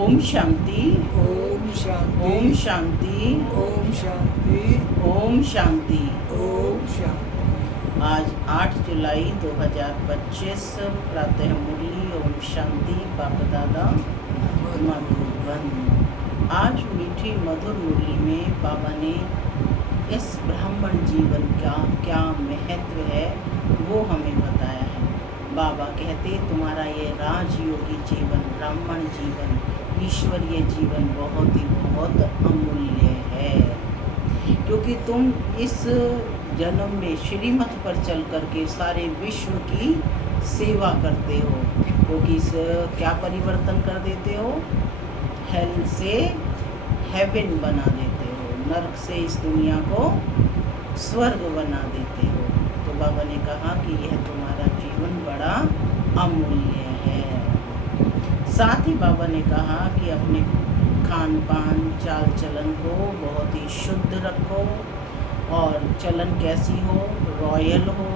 ओम शांति। ओम शांति। ओम शांति। ओम शांति। ओम शांति। ओम शांति। आज 8 जुलाई 2025 प्रातः मुरली ओम शांति बाबा दादा मधुबन। आज मीठी मधुर मुरली में बाबा ने इस ब्राह्मण जीवन का क्या महत्व है वो हमें बताया है। बाबा कहते तुम्हारा ये राजयोगी जीवन, ब्राह्मण जीवन, ईश्वरीय जीवन बहुत अमूल्य है, क्योंकि तुम इस जन्म में श्रीमत पर चल करके सारे विश्व की सेवा करते हो, क्योंकि इस क्या परिवर्तन कर देते हो, हेल से हेवन बना देते हो, नरक से इस दुनिया को स्वर्ग बना देते हो। तो बाबा ने कहा कि यह तुम्हारा जीवन बड़ा अमूल्य है। साथ ही बाबा ने कहा कि अपने खान पान चाल चलन को बहुत ही शुद्ध रखो, और चलन कैसी हो, रॉयल हो,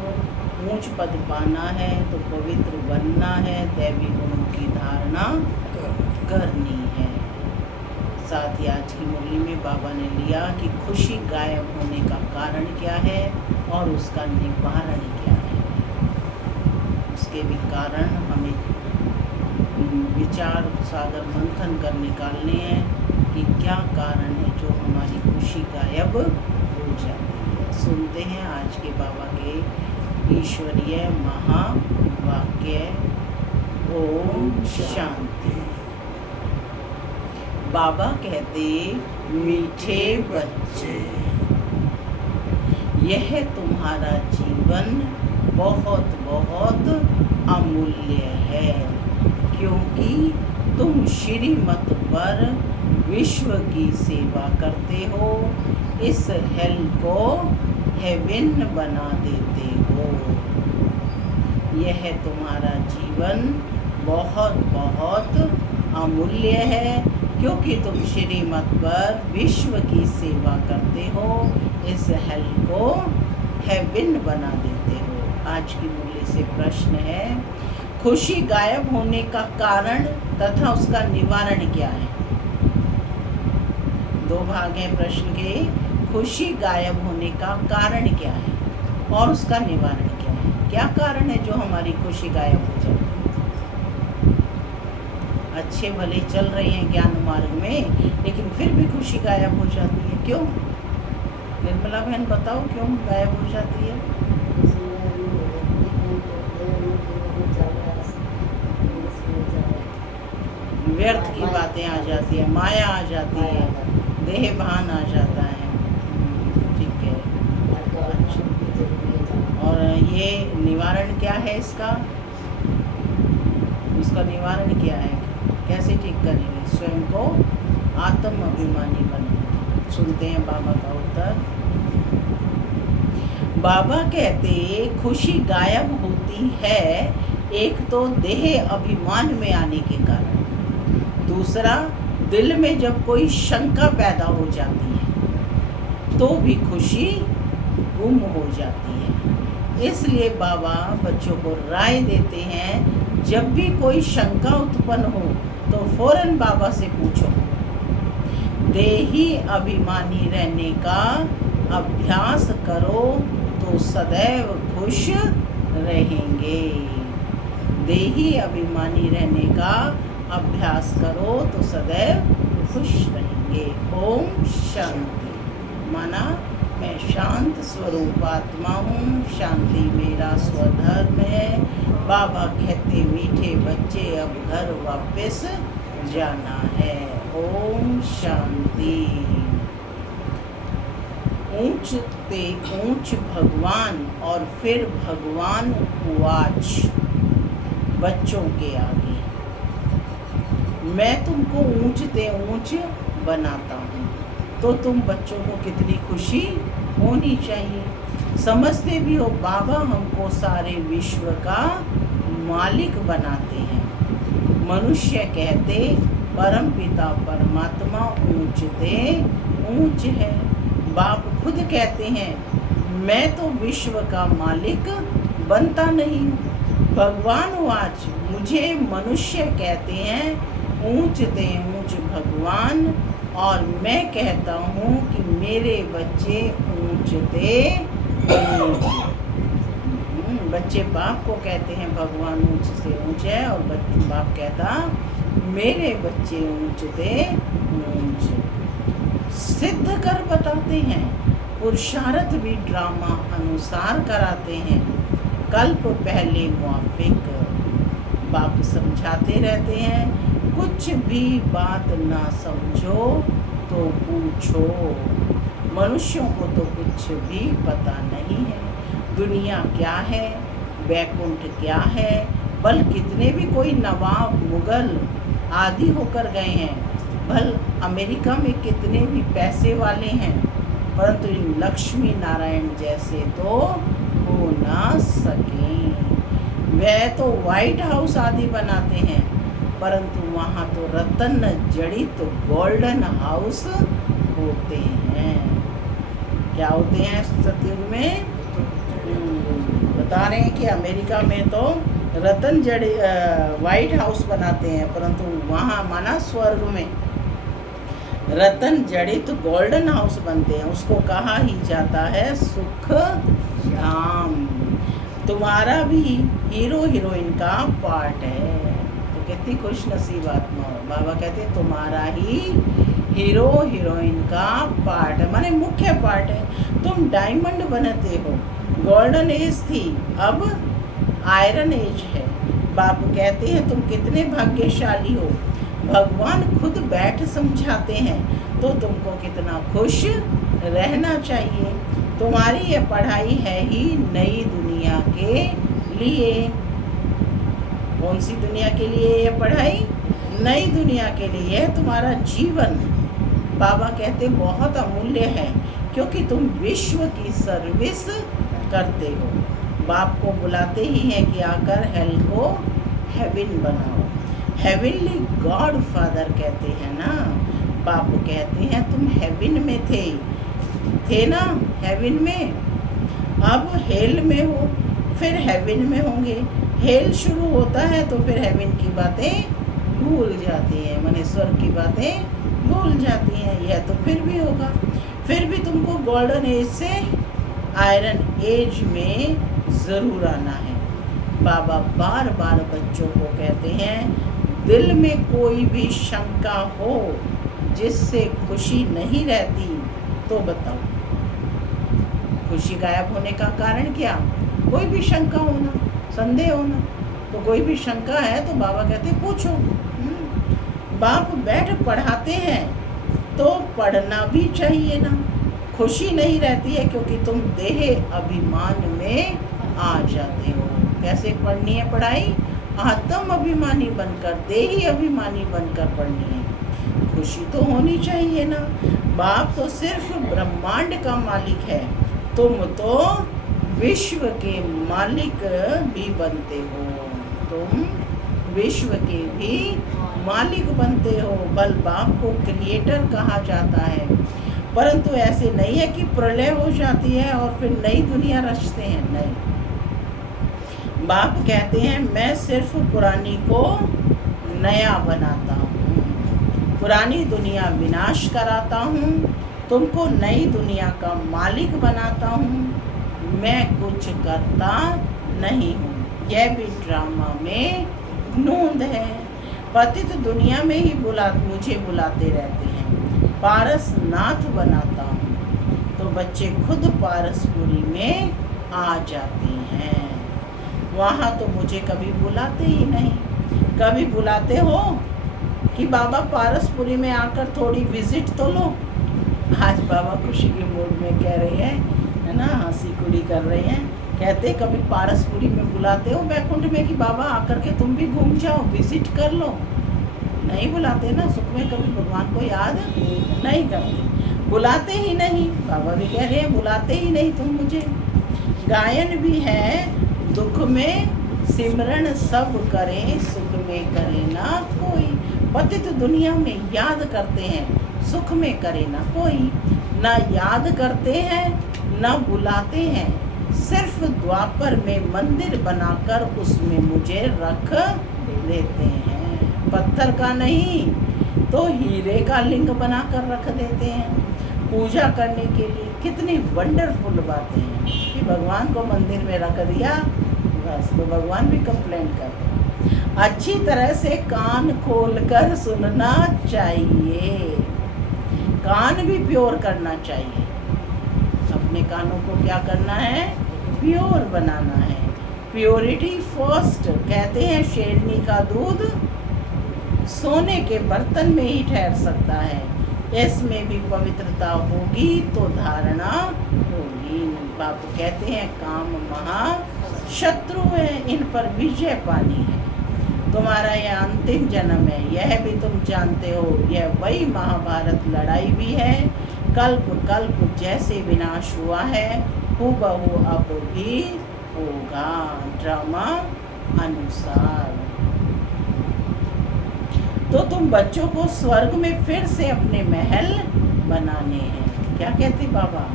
ऊंच पद पाना है तो पवित्र बनना है, दैवी गुणों की धारणा करनी है। साथ ही आज की मुरली में बाबा ने लिया कि खुशी गायब होने का कारण क्या है और उसका निवारण क्या है। उसके भी कारण हमें विचार सागर मंथन कर निकालने हैं कि क्या कारण है जो हमारी खुशी गायब हो जाती है। सुनते हैं आज के बाबा के ईश्वरीय महावाक्य। ओम शांति। बाबा कहते मीठे बच्चे, यह तुम्हारा जीवन बहुत अमूल्य है, क्योंकि तुम श्रीमत पर विश्व की सेवा करते हो, इस हेल को हेवन बना देते हो। यह तुम्हारा जीवन बहुत अमूल्य है, क्योंकि तुम श्रीमत पर विश्व की सेवा करते हो, इस हेल को हेवन बना देते हो। आज की मूल्य से प्रश्न है, खुशी गायब होने का कारण तथा उसका निवारण क्या है। दो भाग हैं प्रश्न के। खुशी गायब होने का कारण क्या है और उसका निवारण क्या है। क्या कारण है जो हमारी खुशी गायब हो जाती है। अच्छे भले चल रहे हैं ज्ञान मार्ग में, लेकिन फिर भी खुशी गायब हो जाती है। क्यों निर्मला बहन बताओ, क्यों गायब हो जाती है। व्यर्थ की बातें आ जाती है, माया आ जाती है, देह भान आ जाता है। ठीक है। और ये निवारण क्या है इसका निवारण क्या है, कैसे ठीक करेंगे। स्वयं को आत्म अभिमानी बने। सुनते हैं बाबा का उत्तर। बाबा कहते खुशी गायब होती है, एक तो देह अभिमान में आने के कारण, दूसरा दिल में जब कोई शंका पैदा हो जाती है तो भी खुशी गुम हो जाती है। इसलिए बाबा बच्चों को राय देते हैं, जब भी कोई शंका उत्पन्न हो तो फौरन बाबा से पूछो। देही अभिमानी रहने का अभ्यास करो तो सदैव खुश रहेंगे। देही अभिमानी रहने का अभ्यास करो तो सदैव खुश रहेंगे। ओम शांति। माना मैं शांत स्वरूप आत्मा हूँ, शांति मेरा स्वधर्म है। बाबा कहते मीठे बच्चे अब घर वापस जाना है। ओम शांति। ऊंच ते ऊंच भगवान और फिर भगवान वाच बच्चों के आगे, मैं तुमको ऊंच ते ऊंच बनाता हूँ, तो तुम बच्चों को कितनी खुशी होनी चाहिए। समझते भी हो बाबा हमको सारे विश्व का मालिक बनाते हैं। मनुष्य कहते परम पिता परमात्मा ऊंच ते ऊंच है। बाप खुद कहते हैं मैं तो विश्व का मालिक बनता नहीं हूँ। भगवान वाच मुझे मनुष्य कहते हैं ऊंचते ऊंच भगवान, और मैं कहता हूँ कि मेरे बच्चे ऊंचते ऊंच। बच्चे बाप को कहते हैं भगवान ऊंच से ऊंच है, और बाप कहता मेरे बच्चे ऊंचते ऊंच। सिद्ध कर बताते हैं, पुरुषार्थ भी ड्रामा अनुसार कराते हैं, कल्प पहले मुआफिक। बाप समझाते रहते हैं, कुछ भी बात ना समझो तो पूछो। मनुष्यों को तो कुछ भी पता नहीं है, दुनिया क्या है, वैकुंठ क्या है। बल कितने भी कोई नवाब मुगल आदि होकर गए हैं, भल अमेरिका में कितने भी पैसे वाले हैं, परंतु इन लक्ष्मी नारायण जैसे तो हो ना सके। वह तो व्हाइट हाउस आदि बनाते हैं, परंतु वहाँ तो रतन जड़ित गोल्डन हाउस होते हैं। क्या होते हैं सतयुग में? बता रहे हैं कि अमेरिका में तो रतन जड़ी व्हाइट हाउस बनाते हैं, परंतु वहाँ माना स्वर्ग में रतन जड़ित गोल्डन हाउस बनते हैं। उसको कहा ही जाता है सुख धाम। तुम्हारा भी हीरो हीरोइन का पार्ट है। तो कितनी खुश नसीब आत्मा हो। बाबा कहते तुम्हारा ही हीरो हीरोइन का पार्ट है, माने मुख्य पार्ट है। तुम डायमंड बनते हो, गोल्डन एज थी, अब आयरन एज है। बाप कहते हैं तुम कितने भाग्यशाली हो, भगवान खुद बैठ समझाते हैं, तो तुमको कितना खुश रहना चाहिए। तुम्हारी ये पढ़ाई है ही नई दुनिया के लिए। कौन सी दुनिया के लिए ये पढ़ाई? नई दुनिया के लिए। तुम्हारा जीवन बाबा कहते बहुत अमूल्य है, क्योंकि तुम विश्व की सर्विस करते हो। बाप को बुलाते ही हैं कि आकर हेल को हेवन बनाओ। हेवनली गॉड फादर कहते हैं ना। बाप कहते हैं तुम हेवन में थे ना, हेवन में, अब हेल में हो, फिर हेवन में होंगे। हेल शुरू होता है तो फिर हेवन की बातें भूल जाती हैं, माने स्वर्ग की बातें भूल जाती हैं। यह तो फिर भी होगा, फिर भी तुमको गोल्डन एज से आयरन एज में ज़रूर आना है। बाबा बार बार बच्चों को कहते हैं दिल में कोई भी शंका हो जिससे खुशी नहीं रहती तो बताओ। खुशी गायब होने का कारण क्या? कोई भी शंका होना, संदेह होना। तो कोई भी शंका है तो बाबा कहते पूछो। बाप बैठ पढ़ाते हैं तो पढ़ना भी चाहिए ना। खुशी नहीं रहती है क्योंकि तुम देह अभिमान में आ जाते हो। कैसे पढ़नी है पढ़ाई? आत्म अभिमानी बनकर, देही अभिमानी बनकर पढ़नी है। खुशी तो होनी चाहिए ना। बाप तो सिर्फ ब्रह्मांड का मालिक है, तुम तो विश्व के मालिक भी बनते हो। तुम विश्व के भी मालिक बनते हो। बल बाप को क्रिएटर कहा जाता है, परंतु ऐसे नहीं है कि प्रलय हो जाती है और फिर नई दुनिया रचते हैं। नहीं, बाप कहते हैं मैं सिर्फ पुरानी को नया बनाता हूँ, पुरानी दुनिया विनाश कराता हूँ, तुमको नई दुनिया का मालिक बनाता हूँ। मैं कुछ करता नहीं हूँ। यह भी ड्रामा में नोंद है। पतित दुनिया में ही मुझे बुलाते रहते हैं, पारसनाथ बनाता हूँ, तो बच्चे खुद पारसपुरी में आ जाते हैं। वहाँ तो मुझे कभी बुलाते ही नहीं। कभी बुलाते हो कि बाबा पारसपुरी में आकर थोड़ी विजिट तो लो। आज बाबा खुशी के मूड में कह रहे हैं, है ना, हंसी कुड़ी कर रहे हैं। कहते कभी पारसपुरी में बुलाते हो वैकुंठ में कि बाबा आकर के तुम भी घूम जाओ, विजिट कर लो? नहीं बुलाते ना। सुख में कभी भगवान को याद नहीं करते, बुलाते ही नहीं। बाबा भी कह रहे हैं बुलाते ही नहीं तुम मुझे। गायन भी है, दुख में सिमरन सब करें, सुख में करे ना कोई। पतित दुनिया में याद करते हैं, सुख में करे ना कोई। ना याद करते हैं ना बुलाते हैं, सिर्फ द्वापर में मंदिर बनाकर उसमें मुझे रख लेते हैं। पत्थर का नहीं तो हीरे का लिंग बना कर रख देते हैं पूजा करने के लिए। कितनी वंडरफुल बातें हैं कि भगवान को मंदिर में रख दिया, बस तो भगवान भी कंप्लेंट कर रहे हैं। अच्छी तरह से कान खोलकर सुनना चाहिए, कान भी प्योर करना चाहिए। अपने कानों को क्या करना है? प्योर बनाना है। Purity first. कहते हैं शेरनी का दूध सोने के बर्तन में ही ठहर सकता है, इसमें भी पवित्रता होगी तो धारणा होगी। बाप कहते हैं काम महा शत्रु है, इन पर विजय पानी है। तुम्हारा यह अंतिम जन्म है, यह भी तुम जानते हो। यह वही महाभारत लड़ाई भी है। कल्प कल्प जैसे विनाश हुआ है, हूबहू अब भी होगा ड्रामा अनुसार। तो तुम बच्चों को स्वर्ग में फिर से अपने महल बनाने हैं। क्या कहते बाबा?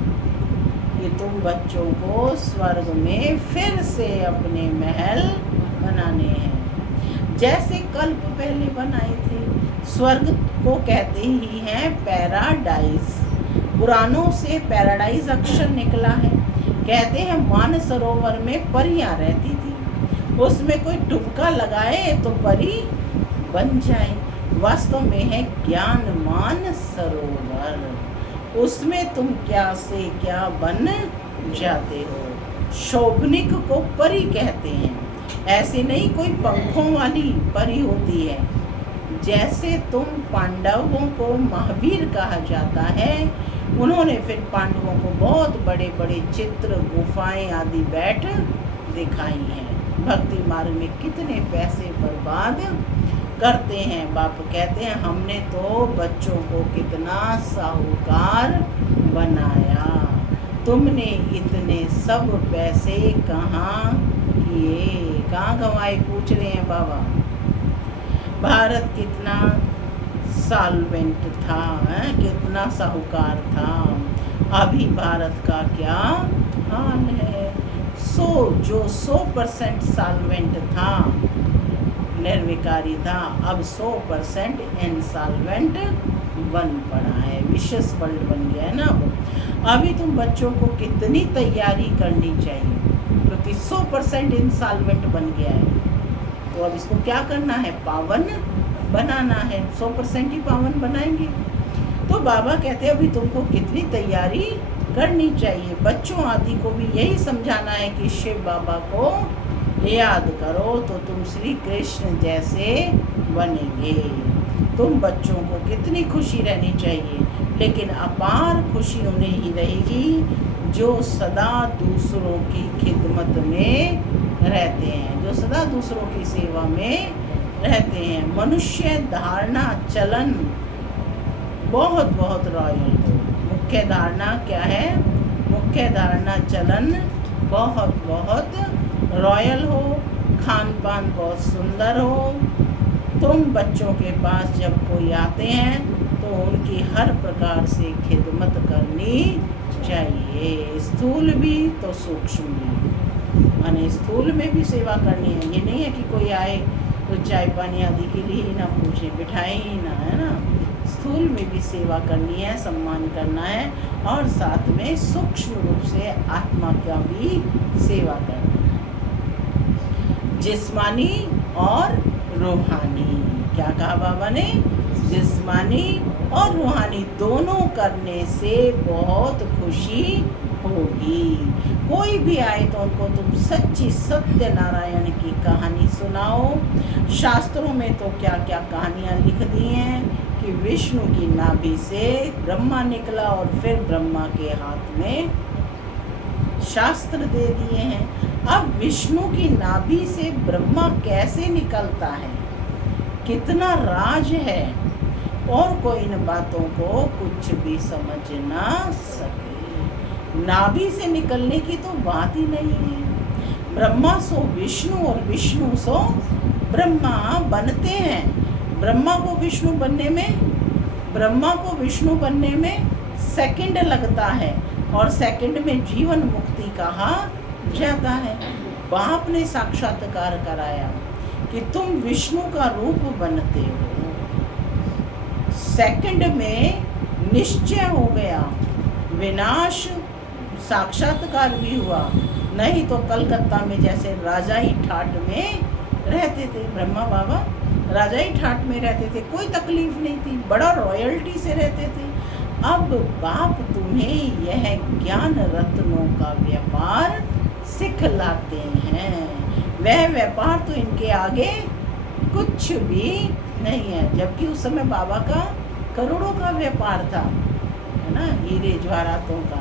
कि तुम बच्चों को स्वर्ग में फिर से अपने महल बनाने हैं, जैसे कल्प पहले बनाए थे। स्वर्ग को कहते ही हैं पैराडाइज। पुराणों से पैराडाइज अक्षर निकला है। कहते हैं मानसरोवर में परियां रहती थी, उसमें कोई टुबका लगाए तो परी बन जाए। वास्तव में है ज्ञानमान सरोवर, उसमें तुम क्या से क्या बन जाते हो। शोभनिक को परी कहते हैं, ऐसे नहीं कोई पंखों वाली परी होती है। जैसे तुम पांडवों को महावीर कहा जाता है, उन्होंने फिर पांडवों को बहुत बड़े बड़े चित्र, गुफाएं आदि बैठ दिखाई हैं। भक्ति मार्ग में कितने पैसे बर्बाद करते हैं। बाप कहते हैं हमने तो बच्चों को कितना साहूकार बनाया, तुमने इतने सब पैसे कहाँ किए, कहाँ गंवाए? पूछ रहे हैं बाबा। भारत कितना सॉल्वेंट था, कितना साहूकार था। अभी भारत का क्या हाल है? जो 100% सॉल्वेंट था, निर्विकारी था, अब 100% इंसॉल्वेंट बन पड़ा है। विशेष वर्ल्ड बन गया है ना। अभी तुम बच्चों को कितनी तैयारी करनी चाहिए, क्योंकि 100% इंसॉल्वेंट बन गया है। तो अब इसको क्या करना है? पावन बनाना है। 100% ही पावन बनाएंगे। तो बाबा कहते हैं अभी तुमको कितनी तैयारी करनी चाहिए। बच्चों आदि को भी यही समझाना है कि शिव बाबा को याद करो तो तुम श्री कृष्ण जैसे बनेंगे। तुम बच्चों को कितनी खुशी रहनी चाहिए, लेकिन अपार खुशी उन्हें ही रहेगी जो सदा दूसरों की खिदमत में रहते हैं, जो सदा दूसरों की सेवा में रहते हैं। मनुष्य धारणा चलन बहुत बहुत रॉयल हो। मुख्य धारणा क्या है? मुख्य धारणा चलन बहुत बहुत रॉयल हो, खान पान बहुत सुंदर हो। तुम बच्चों के पास जब कोई आते हैं तो उनकी हर प्रकार से खिदमत करनी चाहिए, स्थूल भी तो सूक्ष्म भी। माने स्थूल में भी सेवा करनी है। ये नहीं है कि कोई आए तो चाय पानी आदि के लिए ही ना पूछे, बिठाए ही ना, है ना। स्थूल में भी सेवा करनी है, सम्मान करना है, और साथ में सूक्ष्म रूप से आत्मा का भी सेवा करना है। जिस्मानी और रूहानी। क्या कहा बाबा ने? जिस्मानी और रूहानी दोनों करने से बहुत खुशी होगी। कोई भी आए तो उनको तुम सच्ची सत्य नारायण की कहानी सुनाओ। शास्त्रों में तो क्या क्या कहानियाँ लिख दी हैं कि विष्णु की नाभि से ब्रह्मा निकला और फिर ब्रह्मा के हाथ में शास्त्र दे दिए हैं। अब विष्णु की नाभि से ब्रह्मा कैसे निकलता है, कितना राज है, और कोई इन बातों को कुछ भी समझ ना सके। नाभि से निकलने की तो बात ही नहीं है। ब्रह्मा सो विष्णु और विष्णु सो ब्रह्मा बनते हैं। ब्रह्मा को विष्णु बनने में सेकंड लगता है, और सेकंड में जीवन मुक्ति कहा जाता है। बाप ने साक्षात्कार कराया कि तुम विष्णु का रूप बनते हो। सेकंड में निश्चय हो गया, विनाश साक्षात्कार भी हुआ। नहीं तो कलकत्ता में जैसे राजा ही ठाट में रहते थे, ब्रह्मा बाबा राजा ही ठाट में रहते थे, कोई तकलीफ नहीं थी, बड़ा रॉयल्टी से रहते थे। अब बाप तुम्हें यह ज्ञान रत्नों का व्यापार सिखलाते हैं। वह व्यापार तो इनके आगे कुछ भी नहीं है, जबकि उस समय बाबा का करोड़ों का व्यापार था, है ना, हीरे जवाहरातों का।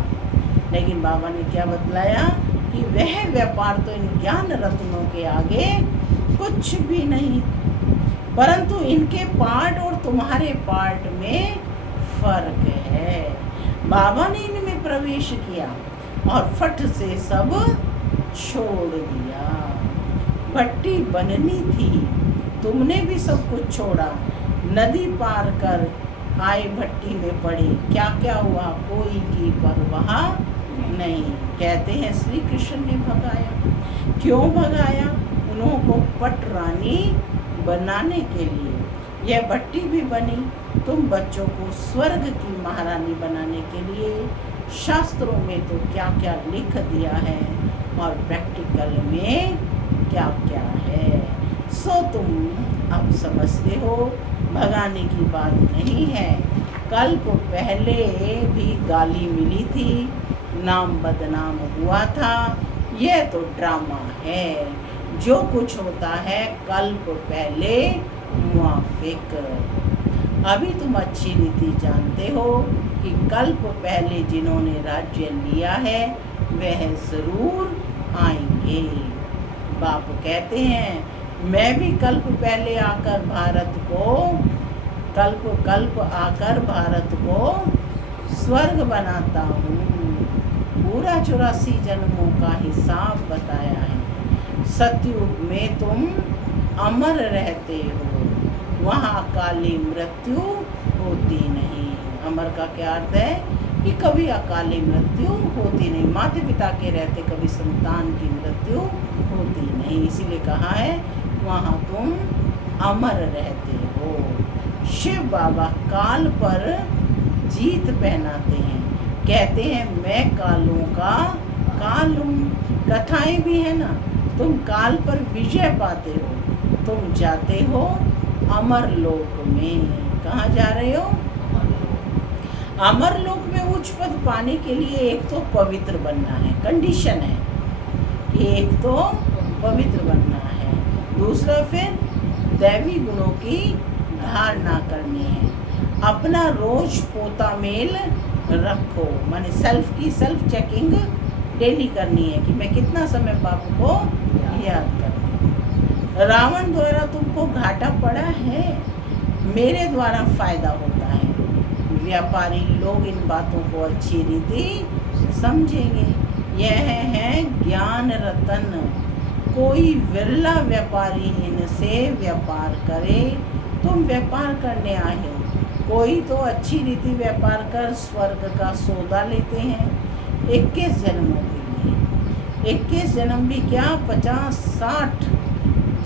लेकिन बाबा ने क्या बतलाया कि वह व्यापार तो इन ज्ञान रत्नों के आगे कुछ भी नहीं, परंतु इनके पार्ट और तुम्हारे पार्ट में फर्क है। बाबा ने इनमें प्रवेश किया और फट से सब छोड़ दिया। भट्टी बननी थी, तुमने भी सब कुछ छोड़ा। नदी पार कर आए भट्टी में पड़े, क्या क्या हुआ कोई की परवाह नहीं। कहते हैं श्री कृष्ण ने भगाया। क्यों भगाया? उनको पट रानी बनाने के लिए। यह भट्टी भी बनी तुम बच्चों को स्वर्ग की महारानी बनाने के लिए। शास्त्रों में तो क्या क्या लिख दिया है और प्रैक्टिकल में क्या क्या है, सो तुम अब समझते हो। भगाने की बात नहीं है। कल को पहले भी गाली मिली थी, नाम बदनाम हुआ था, यह तो ड्रामा है। जो कुछ होता है कल को पहले मुआफिक। अभी तुम अच्छी रीति जानते हो कि कल्प पहले जिन्होंने राज्य लिया है वह जरूर आएंगे। बाप कहते हैं मैं भी कल्प पहले आकर भारत को स्वर्ग बनाता हूँ। पूरा 84 जन्मों का हिसाब बताया है। सतयुग में तुम अमर रहते हो, वहाँ अकाली मृत्यु होती नहीं। अमर का क्या अर्थ है कि कभी अकाली मृत्यु होती नहीं, माता पिता के रहते कभी संतान की मृत्यु होती नहीं। इसीलिए कहा है वहाँ तुम अमर रहते हो। शिव बाबा काल पर जीत पहनाते हैं, कहते हैं मैं कालों का काल हूँ। कथाएं भी है ना, तुम काल पर विजय पाते हो, तुम जाते हो अमर लोक में। कहाँ जा रहे हो? अमर लोक में उच्च पद पाने के लिए एक तो पवित्र बनना है, कंडीशन है, एक तो पवित्र बनना है, दूसरा फिर दैवी गुणों की धारणा करनी है। अपना रोज पोता मेल रखो, माने सेल्फ की सेल्फ चेकिंग डेली करनी है कि मैं कितना समय बापू को याद करूं। रावण द्वारा तुमको घाटा पड़ा है, मेरे द्वारा फायदा होता है। व्यापारी लोग इन बातों को अच्छी रीति समझेंगे। यह है ज्ञान रतन, कोई विरला व्यापारी इनसे व्यापार करे। तुम व्यापार करने आए हो, कोई तो अच्छी रीति व्यापार कर स्वर्ग का सौदा लेते हैं 21 जन्मों के लिए। 21 जन्म भी क्या, 50-60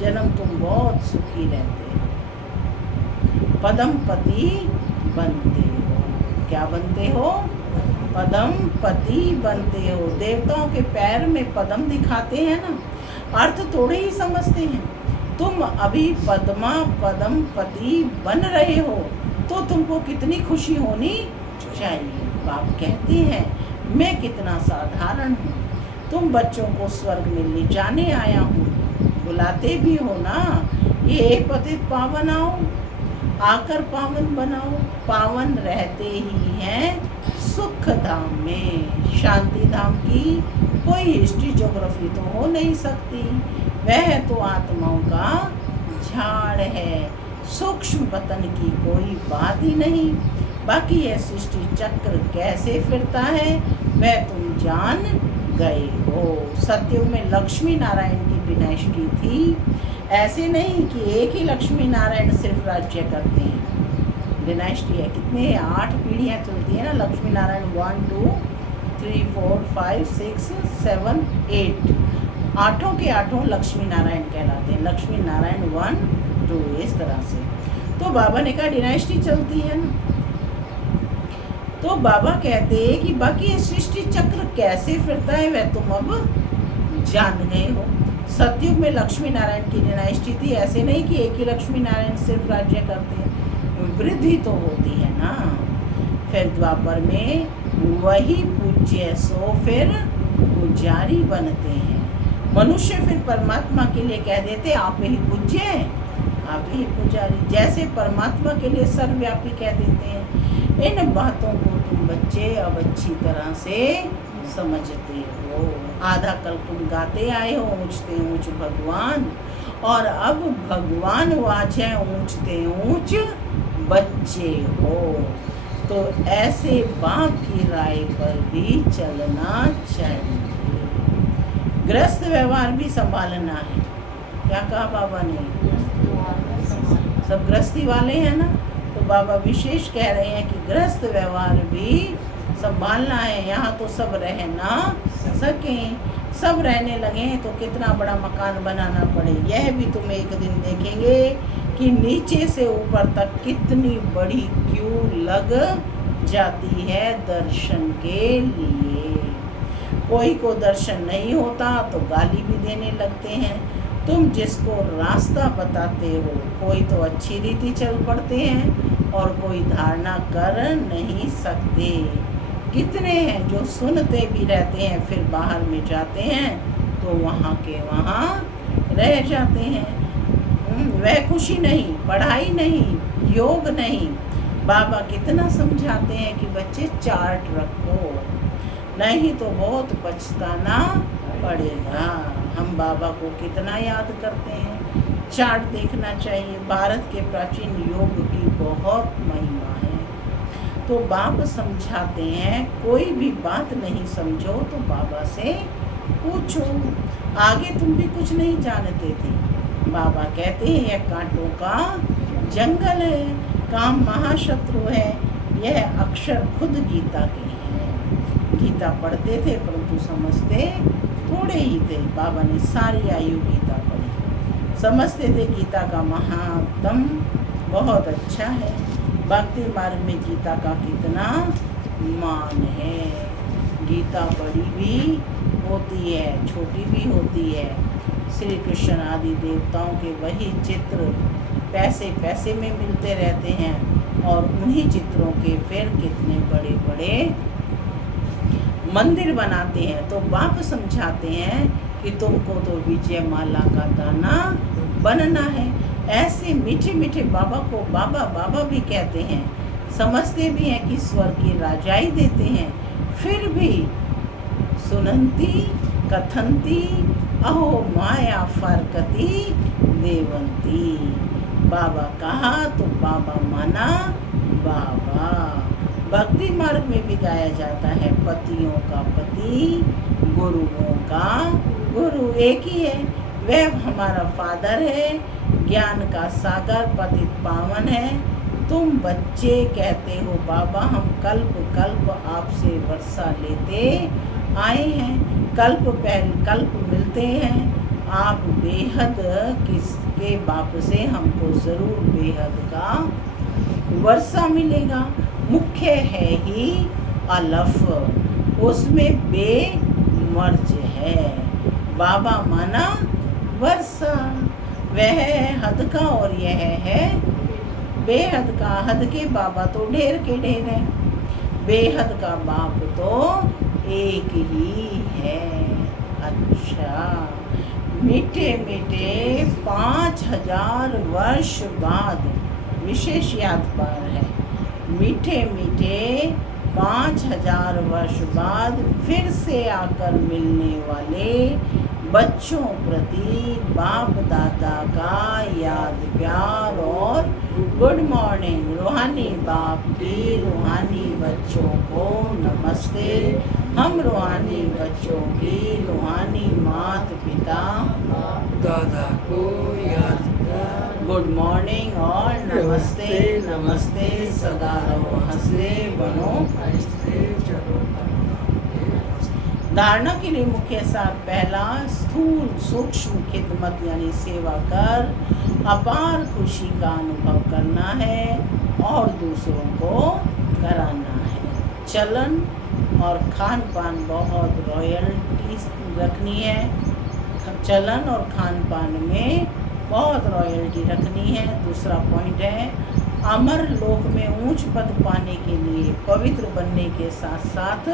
जन्म तुम बहुत सुखी रहते हो, पदम पति बनते हो। क्या बनते हो? पदम पति बनते हो। देवताओं के पैर में पदम दिखाते हैं ना, अर्थ थोड़े ही समझते हैं। तुम अभी पद्मा पदम पति बन रहे हो तो तुमको कितनी खुशी होनी चाहिए। बाप कहते हैं मैं कितना साधारण हूँ, तुम बच्चों को स्वर्ग में ले जाने आया हूँ। बुलाते भी हो ना, ये पतित पावन आओ, आकर पावन बनाओ। पावन रहते ही हैं सुख धाम में। शांति धाम की कोई हिस्ट्री ज्योग्राफी तो हो नहीं सकती, वह तो आत्माओं का झाड़ है। सूक्ष्म पतन की कोई बात ही नहीं। बाकी यह सृष्टि चक्र कैसे फिरता है वह तुम जान गए हो। सतयुग में लक्ष्मी नारायण की डिनाइस्टी थी, ऐसे नहीं कि एक ही लक्ष्मी नारायण सिर्फ राज्य करते हैं। डिनाइस्टी है, कितने 8 पीढ़ियाँ चलती है ना, लक्ष्मी नारायण 1 2 3 4 5 6 7 8 आठों के आठों लक्ष्मी नारायण कहलाते हैं। लक्ष्मी नारायण 1 2 इस तरह से। तो बाबा ने कहा डिनाइस्टी चलती है ना। तो बाबा कहते हैं कि बाकी ये सृष्टि चक्र कैसे फिरता है वह तुम अब जान गए हो। सतयुग में लक्ष्मी नारायण की डिनाइस्टी थी, ऐसे नहीं कि एक ही लक्ष्मी नारायण सिर्फ राज्य करते हैं, वृद्धि तो होती है ना। फिर द्वापर में वही पूज्य सो फिर पुजारी बनते हैं। मनुष्य फिर परमात्मा के लिए कह देते आप ही पूज्य आप ही पुजारी, जैसे परमात्मा के लिए सर्वव्यापी कह देते हैं। इन बातों को तुम बच्चे अब अच्छी तरह से समझते हो। आधा कल तुम गाते आए हो ऊंचते ऊंच भगवान, और अब भगवान वाच है ऊंचते ऊंच बच्चे हो। तो ऐसे बाप की राय पर भी चलना चाहिए। गृहस्थ व्यवहार भी संभालना है। क्या कहा बाबा ने? सब गृहस्थी वाले हैं ना, तो बाबा विशेष कह रहे हैं कि गृहस्थ व्यवहार भी संभालना है। यहाँ तो सब रह ना सकें, सब रहने लगे तो कितना बड़ा मकान बनाना पड़े। यह भी तुम एक दिन देखेंगे कि नीचे से ऊपर तक कितनी बड़ी क्यू लग जाती है दर्शन के लिए। कोई को दर्शन नहीं होता तो गाली भी देने लगते हैं। तुम जिसको रास्ता बताते हो, कोई तो अच्छी रीति चल पड़ते हैं और कोई धारणा कर नहीं सकते। कितने हैं जो सुनते भी रहते हैं, फिर बाहर में जाते हैं तो वहाँ के वहाँ रह जाते हैं। वह खुशी नहीं, पढ़ाई नहीं, योग नहीं। बाबा कितना समझाते हैं कि बच्चे चार्ट रखो, नहीं तो बहुत पछताना पड़ेगा। हम बाबा को कितना याद करते हैं। चार्ट देखना चाहिए। भारत के प्राचीन योग की बहुत महिमा है। तो बाबा समझाते हैं कोई भी बात नहीं समझो तो बाबा से पूछो। आगे तुम भी कुछ नहीं जानते थे। बाबा कहते हैं यह कांटों का जंगल है, काम महाशत्रु है। यह अक्षर खुद गीता के हैं। गीता पढ़ते थे परंतु समझते थोड़े ही थे। बाबा ने सारी आयु गीता पढ़ी, समझते थे गीता का महात्म बहुत अच्छा है। भक्ति मार्ग में गीता का कितना मान है। गीता बड़ी भी होती है, छोटी भी होती है। श्री कृष्ण आदि देवताओं के वही चित्र पैसे पैसे में मिलते रहते हैं, और उन्हीं चित्रों के फिर कितने बड़े बड़े मंदिर बनाते हैं। तो बाप समझाते हैं कि तुमको तो विजय माला का दाना बनना है। ऐसे मीठे मीठे बाबा को बाबा बाबा भी कहते हैं, समझते भी हैं कि स्वर की राजाई देते हैं। फिर भी सुनंती कथंती अहो माया फरकती देवंती। बाबा कहा तो बाबा माना बाबा। भक्ति मार्ग में भी गाया जाता है, पतियों का पति गुरुओं का गुरु एक ही है। वह हमारा फादर है, ज्ञान का सागर पतित पावन है। तुम बच्चे कहते हो बाबा हम कल्प कल्प आपसे वर्षा लेते आए हैं, कल्प मिलते हैं। आप बेहद किसके बाप से हमको ज़रूर बेहद का वर्षा मिलेगा। मुख्य है ही अलफ, उसमें बे मर्ज है। बाबा माना वर्षा, वह है हद का और यह है बेहद का। हद के बाबा तो ढेर के ढेर हैं, बेहद का बाप तो एक ही है। अच्छा, मीठे मीठे 5000 वर्ष बाद विशेष याद पार है। मीठे मीठे 5000 वर्ष बाद फिर से आकर मिलने वाले बच्चों प्रति बाप दादा का याद प्यार और गुड मॉर्निंग। रूहानी बाप की रूहानी बच्चों को नमस्ते। हम रूहानी बच्चों की रूहानी माता पिता दादा को याद कर गुड मॉर्निंग और नमस्ते नमस्ते। सदा रहो हंसते बनो। ऐसे चलो। धारणा के लिए मुख्य सार पहला, स्थूल सूक्ष्म खिदमत यानी सेवा कर अपार खुशी का अनुभव करना है और दूसरों को कराना है। चलन और खान पान बहुत रॉयल्टी रखनी है। चलन और खान पान में बहुत रॉयल्टी रखनी है। दूसरा पॉइंट है, अमर लोक में ऊंच पद पाने के लिए पवित्र बनने के साथ साथ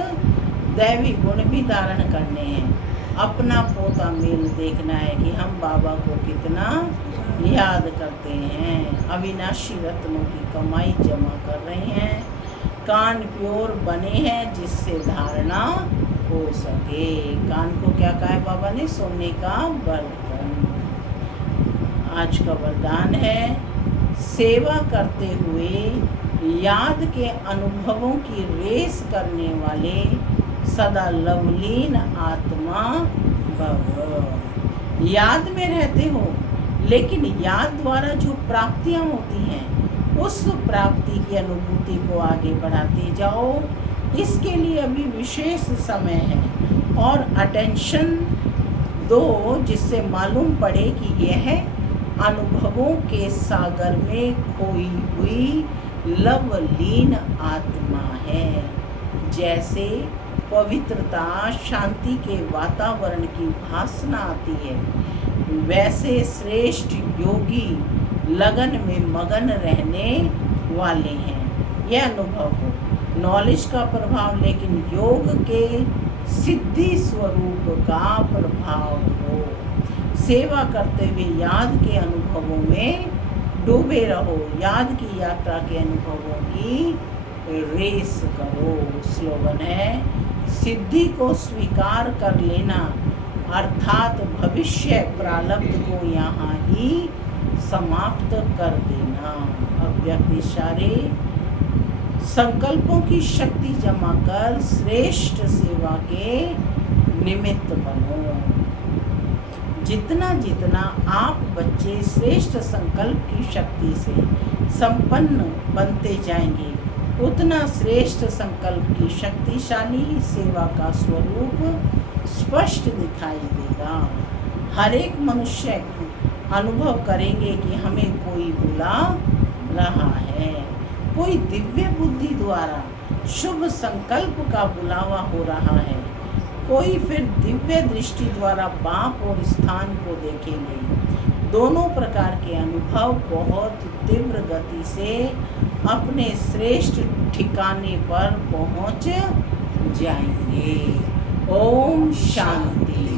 दैवी गुण भी धारण करने हैं। अपना पोता मेल देखना है कि हम बाबा को कितना याद करते हैं। अविनाशी रत्नों की कमाई जमा कर रहे हैं। कान प्योर बने हैं जिससे धारणा हो सके। कान को क्या कहा है बाबा ने? सोने का बर्तन। आज का वरदान है, सेवा करते हुए याद के अनुभवों की रेस करने वाले सदा लवलीन आत्मा भव। याद में रहते हो, लेकिन याद द्वारा जो प्राप्तियां होती हैं उस प्राप्ति की अनुभूति को आगे बढ़ाते जाओ। इसके लिए अभी विशेष समय है और अटेंशन दो, जिससे मालूम पड़े कि यह अनुभवों के सागर में खोई हुई लवलीन आत्मा है। जैसे पवित्रता शांति के वातावरण की भासना आती है, वैसे श्रेष्ठ योगी लगन में मगन रहने वाले हैं। यह अनुभव हो, नॉलेज का प्रभाव, लेकिन योग के सिद्धि स्वरूप का प्रभाव हो। सेवा करते हुए याद के अनुभवों में डूबे रहो। याद की यात्रा के अनुभवों की रेस करो। स्लोगन है, सिद्धि को स्वीकार कर लेना अर्थात भविष्य प्रारब्ध को यहाँ ही समाप्त कर देना। अव्यक्त इशारे, संकल्पों की शक्ति जमा कर श्रेष्ठ सेवा के निमित्त बनो। जितना जितना आप बच्चे श्रेष्ठ संकल्प की शक्ति से संपन्न बनते जाएंगे, उतना श्रेष्ठ संकल्प की शक्तिशाली सेवा का स्वरूप स्पष्ट दिखाई देगा। हर एक मनुष्य अनुभव करेंगे कि हमें कोई बुला रहा है। कोई दिव्य बुद्धि द्वारा शुभ संकल्प का बुलावा हो रहा है। कोई फिर दिव्य दृष्टि द्वारा बाप और स्थान को देखेंगे। दोनों प्रकार के अनुभव बहुत तीव्र गति से अपने श्रेष्ठ ठिकाने पर पहुंच जाएंगे। ओम शांति।